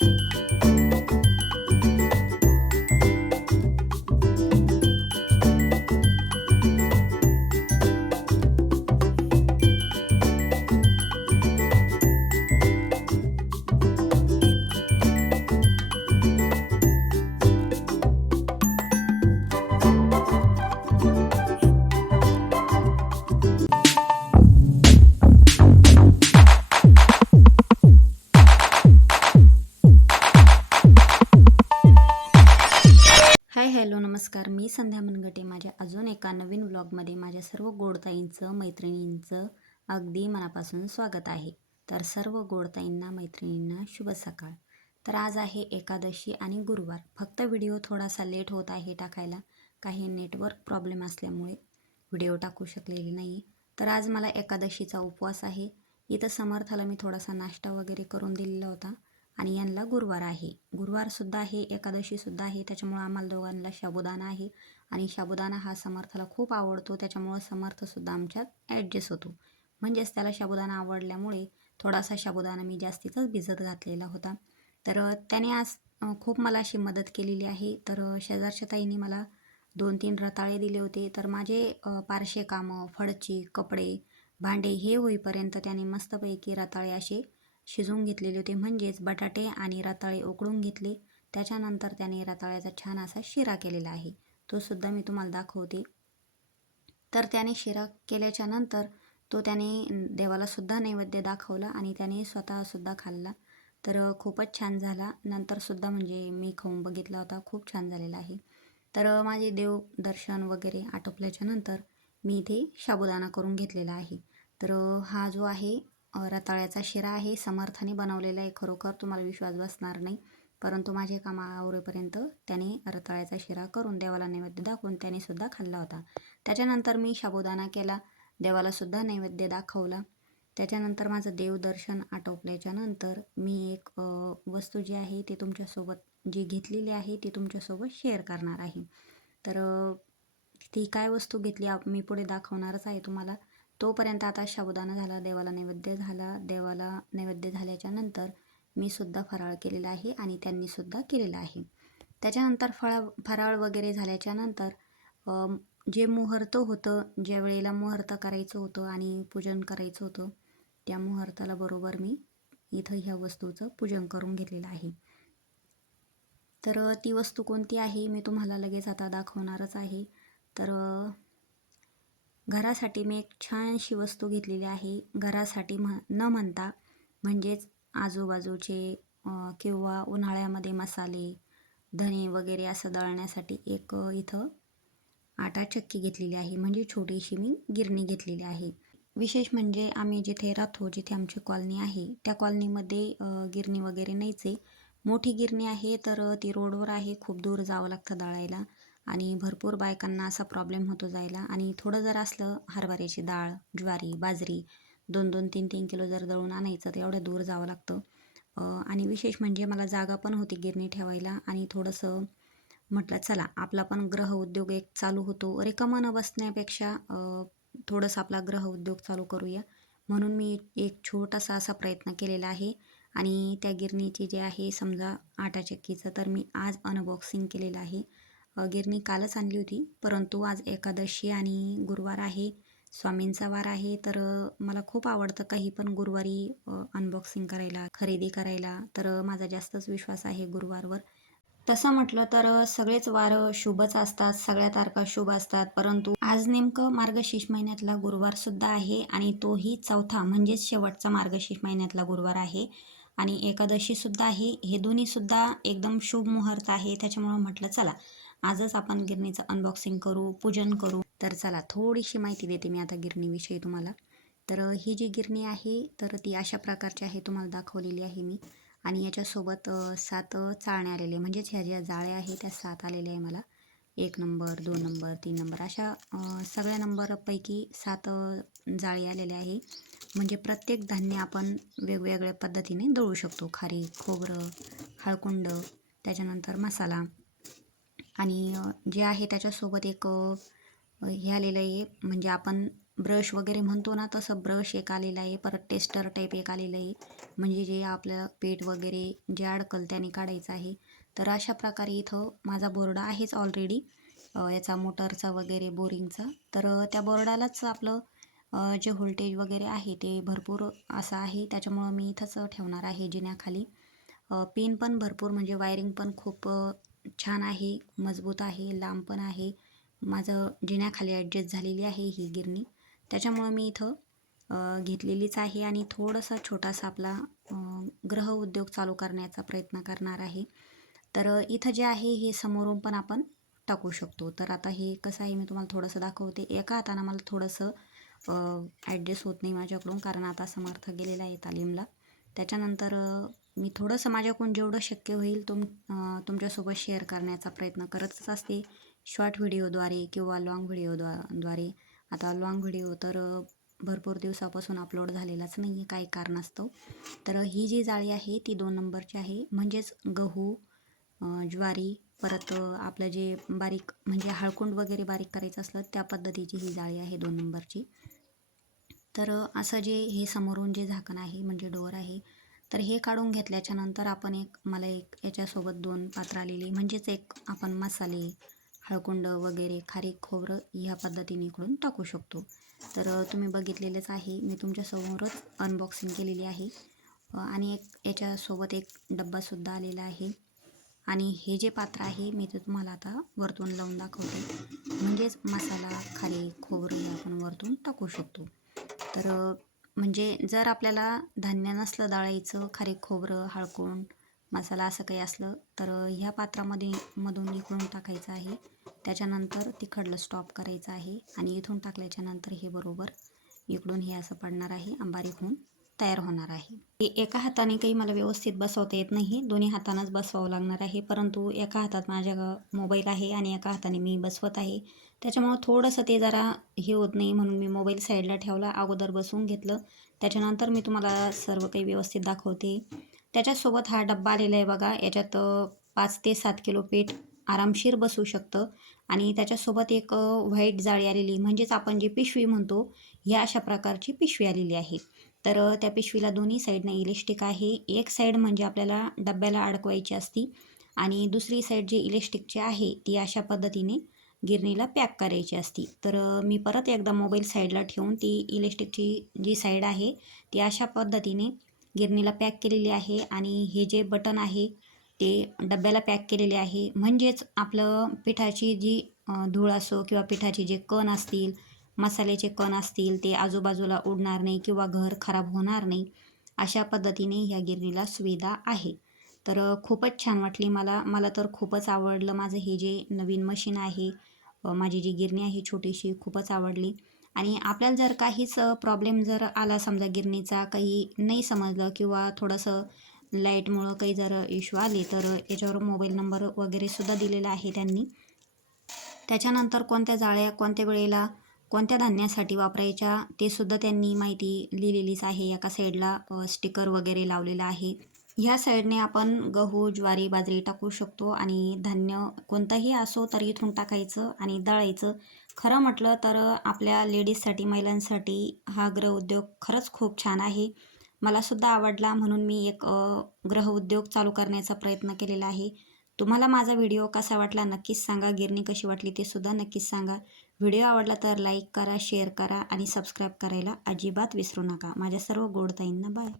Hi hello नमस्कार. मी संध्या मनगटे. माझ्या अजून एका नवीन व्लॉगमध्ये माझ्या सर्व गोडताईंचं मैत्रिणींचं अगदी मनापासून स्वागत आहे. तर सर्व गोडताईंना मैत्रिणींना शुभ सकाळ. तर आज आहे एकादशी आणि गुरुवार. फक्त व्हिडिओ थोडासा लेट होत आहे टाकायला. काही नेटवर्क प्रॉब्लेम असल्यामुळे व्हिडिओ टाकू शकलेले नाही. तर आज मला एकादशीचा उपवास आहे. इथं समर्थाला मी थोडासा नाश्ता वगैरे करून दिलेला होता. आणि यांना गुरुवार आहे. गुरुवारसुद्धा आहे एकादशीसुद्धा आहे. त्याच्यामुळं आम्हाला दोघांना शाबुदाना आहे. आणि शाबुदाना हा समर्थाला खूप आवडतो. त्याच्यामुळं समर्थसुद्धा आमच्यात ॲडजस्ट होतो. म्हणजेच त्याला शाबुदाना आवडल्यामुळे थोडासा शाबुदाना मी जास्तीतच भिजत घातलेला होता. तर त्याने आज खूप मला अशी मदत केलेली आहे. तर शेजारच्या ताईंनी मला दोन तीन रताळे दिले होते. तर माझे पारशे कामं फडची कपडे भांडे हे होईपर्यंत त्याने मस्तपैकी रताळे असे शिजवून घेतलेले होते. म्हणजेच बटाटे आणि रताळे उकळून घेतले. त्याच्यानंतर त्याने रताळ्याचा छान असा शिरा केलेला आहे. तो सुद्धा मी तुम्हाला दाखवते. तर त्याने शिरा केल्याच्यानंतर तो त्याने देवाला सुद्धा नैवेद्य दाखवला आणि त्याने स्वतःसुद्धा खाल्ला. तर खूपच छान झाला. नंतरसुद्धा म्हणजे मी खाऊन बघितला होता. खूप छान झालेला आहे. तर माझे देव दर्शन वगैरे आटोपल्याच्या नंतर मी इथे साबुदाणा करून घेतलेला आहे. तर हा जो आहे रताळ्याचा शिरा आहे. समर्थाने बनवलेला आहे. खरोखर तुम्हाला विश्वास बसणार नाही. परंतु माझे काम आवरेपर्यंत त्याने रताळ्याचा शिरा करून देवाला नैवेद्य दाखवून त्याने सुद्धा खाल्ला होता. त्याच्यानंतर मी शाबुदाना केला. देवाला सुद्धा नैवेद्य दाखवला. त्याच्यानंतर माझं देवदर्शन आटोपल्याच्या नंतर मी एक वस्तू जी आहे ती तुमच्यासोबत जी घेतलेली आहे ती तुमच्यासोबत शेअर करणार आहे. तर ती काय वस्तू घेतली मी पुढे दाखवणारच आहे तुम्हाला. तोपर्यंत आता साबुदाणा झाला देवाला नैवेद्य झाला देवाला नैवेद्य झाल्याच्यानंतर मी सुद्धा फराळ केलेला आहे आणि त्यांनी सुद्धा केलेला आहे. त्याच्यानंतर फळा फराळ वगैरे झाल्याच्यानंतर जे मुहूर्त होतं ज्या वेळेला मुहूर्त करायचं होतं आणि पूजन करायचं होतं त्या मुहूर्ताला बरोबर मी इथं ह्या वस्तूचं पूजन करून घेतलेलं आहे. तर ती वस्तू कोणती आहे मी तुम्हाला लगेच आता दाखवणारच आहे. तर घरासाठी मी एक छानशी वस्तू घेतलेली आहे. घरासाठी म्ह न म्हणता म्हणजेच आजूबाजूचे किंवा उन्हाळ्यामध्ये मसाले धने वगैरे असं दळण्यासाठी एक इथं आटा चक्की घेतलेली आहे. म्हणजे छोटीशी मी गिरणी घेतलेली आहे. विशेष म्हणजे आम्ही जिथे राहतो जिथे आमची कॉलनी आहे त्या कॉलनीमध्ये गिरणी वगैरे नाहीचे मोठी गिरणी आहे तर ती रोडवर आहे. खूप दूर जावं लागतं दळायला. आणि भरपूर बायकांना असा प्रॉब्लेम होतो जायला. आणि थोडं जर असलं हरभऱ्याची डाळ ज्वारी बाजरी दोन दोन तीन तीन किलो जर दळून आणायचं तर एवढं दूर जावं लागतं. आणि विशेष म्हणजे मला जागा पण होती गिरणी ठेवायला आणि थोडंसं म्हटलं चला आपला पण ग्रह उद्योग एक चालू होतो. रिकामा बसण्यापेक्षा थोडंसं आपला ग्रह उद्योग चालू करूया. म्हणून मी एक छोटासा असा प्रयत्न केलेला आहे. आणि त्या गिरणीची जे आहे समजा आटा चक्कीचं तर मी आज अनबॉक्सिंग केलेलं आहे. गिरणी कालच आणली होती. परंतु आज एकादशी आणि गुरुवार आहे स्वामींचा वार आहे तर मला खूप आवडतं काही पण गुरुवारी अनबॉक्सिंग करायला खरेदी करायला. तर माझा जास्तच विश्वास आहे गुरुवारवर. तसं म्हटलं तर सगळेच वार शुभच असतात सगळ्या तारखा शुभ असतात. परंतु आज नेमकं मार्गशीर्ष महिन्यातला गुरुवार सुद्धा आहे आणि तोही चौथा म्हणजेच शेवटचा मार्गशीर्ष महिन्यातला गुरुवार आहे. आणि एकादशी सुद्धा आहे. हे दोन्ही सुद्धा एकदम शुभ मुहूर्त आहे. त्याच्यामुळं म्हटलं चला आजच आपण गिरणीचं अनबॉक्सिंग करू पूजन करू. तर चला थोडीशी माहिती देते मी आता गिरणीविषयी तुम्हाला. तर ही जी गिरणी आहे तर ती अशा प्रकारची आहे तुम्हाला दाखवलेली आहे मी. आणि याच्यासोबत सात चाळणे आलेले म्हणजेच ह्या ज्या जाळ्या आहे त्या सात आलेल्या आहे मला. एक नंबर दोन नंबर तीन नंबर अशा सगळ्या नंबरपैकी सात जाळी आलेल्या आहे. म्हणजे प्रत्येक धान्य आपण वेगवेगळ्या पद्धतीने दळू शकतो. खारी खोबरं हळकुंड त्याच्यानंतर मसाला. आणि जे आहे त्याच्यासोबत एक हे आलेलं आहे म्हणजे आपण ब्रश वगैरे म्हणतो ना तसं ब्रश एक आलेला आहे परत टेस्टर टाईप एक आलेलं आहे. म्हणजे जे आपलं पेट वगैरे जे अडकल त्याने काढायचं आहे. तर अशा प्रकारे इथं माझा बोर्ड आहेच ऑलरेडी याचा मोटरचा वगैरे बोरिंगचा. तर त्या बोर्डालाच आपलं जे व्होल्टेज वगैरे आहे ते भरपूर असं आहे. त्याच्यामुळं मी इथंच ठेवणार आहे जिन्याखाली. पिन पण भरपूर म्हणजे वायरिंग पण खूप छान आहे मजबूत आहे लांब पण आहे. माझं जिण्याखाली ॲडजस्ट झालेली आहे ही गिरणी. त्याच्यामुळं मी इथं घेतलेलीच आहे आणि थोडासा छोटासा आपला ग्रह उद्योग चालू करण्याचा प्रयत्न करणार आहे. तर इथं जे आहे हे समोरून पण आपण टाकू शकतो. तर आता हे कसं आहे मी तुम्हाला थोडंसं दाखवते. एका हातानं मला थोडंसं ॲडजस्ट होत नाही माझ्याकडून कारण आता समर्थ गेलेला आहे तालीमला. त्याच्यानंतर मी थोडंसं माझ्याकडून जेवढं शक्य होईल तुम तुमच्यासोबत शेअर करण्याचा प्रयत्न करतच असते. शॉर्ट व्हिडिओद्वारे किंवा लाँग व्हिडिओद्वा द्वारे आता लाँग व्हिडिओ तर भरपूर दिवसापासून अपलोड झालेलाच नाही आहे काही कारणास्तव. तर ही जी जाळी आहे ती दोन नंबरची आहे. म्हणजेच गहू ज्वारी परत आपलं जे बारीक म्हणजे हळकुंड वगैरे बारीक करायचं असलं त्या पद्धतीची ही जाळी आहे दोन नंबरची. तर असं जे हे समोरून जे झाकण आहे म्हणजे डोअर आहे तर हे काढून घेतल्याच्या नंतर आपण एक मला एक याच्यासोबत दोन पात्र आलेली. म्हणजेच एक आपण मसाले हळकुंड वगैरे खारीक खोबरं ह्या पद्धतीने इकडून टाकू शकतो. तर तुम्ही बघितलेलंच आहे. मी तुमच्यासमोरच अनबॉक्सिंग केलेली आहे. आणि एक याच्यासोबत एक डब्बासुद्धा आलेला आहे. आणि हे जे पात्र आहे मी ते तुम्हाला आता वरतून लावून दाखवते. म्हणजेच मसाला खारीक खोबरं हे आपण वरतून टाकू शकतो. तर म्हणजे जर आपल्याला धान्य नसलं दळायचं खारीक खोबरं हळकुंड मसाला असं काही असलं तर ह्या पात्रामध्ये मधून इकडून टाकायचं आहे. त्याच्यानंतर तिखडलं स्टॉप करायचं आहे आणि इथून टाकल्याच्यानंतर हे बरोबर इकडून हे असं पडणार आहे अंबारीक होऊन तयार होणार आहे. हे एका हाताने काही मला व्यवस्थित बसवता येत नाही. दोन्ही हातानंच बसवावं लागणार आहे. परंतु एका हातात माझ्या मोबाईल आहे आणि एका हाताने मी बसवत आहे. त्याच्यामुळं थोडंसं ते जरा हे होत नाही म्हणून मी मोबाईल साईडला ठेवला अगोदर बसवून घेतलं. त्याच्यानंतर मी तुम्हाला सर्व काही व्यवस्थित दाखवते. त्याच्यासोबत हा डब्बा आलेला आहे बघा. याच्यात पाच ते सात किलो पीठ आरामशीर बसू शकतं. आणि त्याच्यासोबत एक व्हाईट जाळी आलेली म्हणजेच आपण जी पिशवी म्हणतो ह्या अशा प्रकारची पिशवी आलेली आहे. तर त्या पिशवीला दोन्ही साईडनं इलेस्टिक आहे. एक साईड म्हणजे आपल्याला डब्याला अडकवायची असती आणि दुसरी साईड जी इलेस्टिकची आहे ती अशा पद्धतीने गिरणीला पॅक करायची असती. तर मी परत एकदा मोबाईल साईडला ठेवून ती इलेस्टिकची जी साईड आहे ती अशा पद्धतीने गिरणीला पॅक केलेली आहे आणि हे जे बटन आहे ते डब्याला पॅक केलेले आहे. म्हणजेच आपलं पिठाची जी धूळ असो किंवा पिठाचे जे कण असतील मसाल्याचे कण असतील ते आजूबाजूला उडणार नाही किंवा घर खराब होणार नाही अशा पद्धतीने ह्या गिरणीला सुविधा आहे. तर खूपच छान वाटली मला. मला तर खूपच आवडलं माझं हे जे नवीन मशीन आहे माझी जी गिरणी आहे छोटीशी खूपच आवडली. आणि आपल्याला जर काहीच प्रॉब्लेम जर आला समजा गिरणीचा काही नाही समजलं किंवा थोडंसं लाईटमुळं काही जर इश्यू आले तर याच्यावर मोबाईल नंबर वगैरेसुद्धा दिलेला आहे त्यांनी. त्याच्यानंतर कोणत्या जाळ्या कोणत्या वेळेला कोणत्या धान्यासाठी वापरायच्या ते सुद्धा त्यांनी माहिती लिहिलेलीच आहे. एका साईडला स्टिकर वगैरे लावलेलं आहे. ह्या साईडने आपण गहू ज्वारी बाजरी टाकू शकतो आणि धान्य कोणतंही असो तर इथून टाकायचं आणि दळायचं. खरं म्हटलं तर आपल्या लेडीजसाठी महिलांसाठी हा ग्रहउद्योग खरंच खूप छान आहे. मलासुद्धा आवडला म्हणून मी एक ग्रहउद्योग चालू करण्याचा प्रयत्न केलेला आहे. तुम्हाला माझा व्हिडिओ कसा वाटला नक्कीच सांगा. गिरणी कशी वाटली ते सुद्धा नक्कीच सांगा. व्हिडिओ आवडला तर लाईक करा शेअर करा आणि सबस्क्राईब करायला अजिबात विसरू नका. माझ्या सर्व गोडताईंना बाय